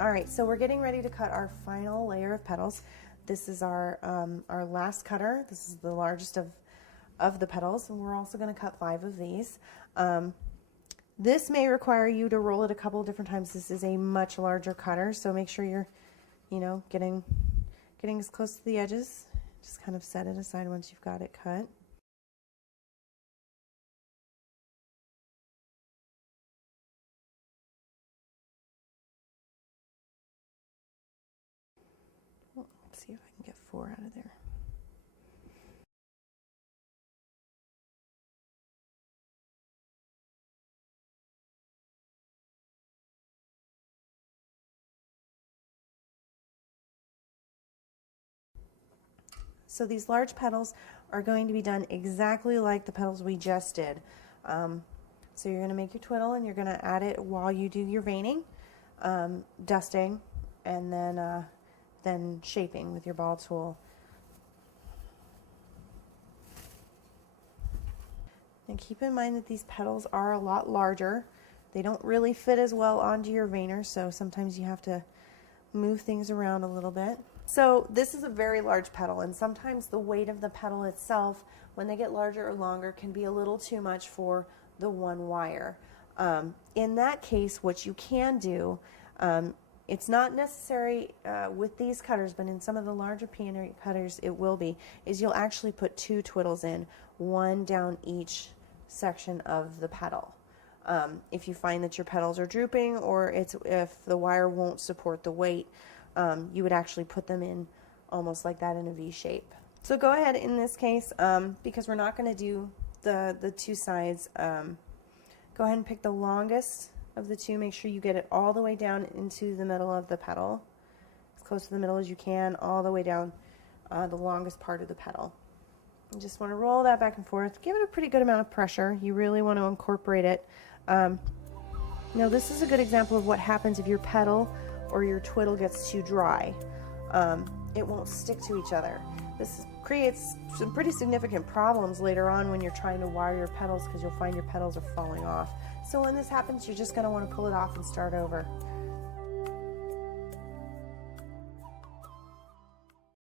All right, so we're getting ready to cut our final layer of petals. This is our last cutter. This is the largest of the petals, and we're also going to cut 5 of these. This may require you to roll it a couple of different times. This is a much larger cutter, so make sure you're, getting as close to the edges. Just kind of set it aside once you've got it cut. Let's see if I can get 4 out of there. So these large petals are going to be done exactly like the petals we just did. So you're going to make your twiddle and you're going to add it while you do your veining, dusting, and then shaping with your ball tool. And keep in mind that these petals are a lot larger. They don't really fit as well onto your veiner, so sometimes you have to move things around a little bit. So this is a very large petal, and sometimes the weight of the petal itself, when they get larger or longer, can be a little too much for the one wire. In that case, what you can do, it's not necessary with these cutters, but in some of the larger peony cutters it will be, is you'll actually put 2 twiddles in, one down each section of the petal. If you find that your petals are drooping, or if the wire won't support the weight, you would actually put them in almost like that in a V shape. So go ahead in this case, because we're not going to do the 2 sides, go ahead and pick the longest of the 2. Make sure you get it all the way down into the middle of the petal, as close to the middle as you can, all the way down the longest part of the petal. You just want to roll that back and forth. Give it a pretty good amount of pressure. You really want to incorporate it. Now this is a good example of what happens if your petal or your twiddle gets too dry. It won't stick to each other. This creates some pretty significant problems later on when you're trying to wire your petals, because you'll find your petals are falling off. So when this happens, you're just going to want to pull it off and start over.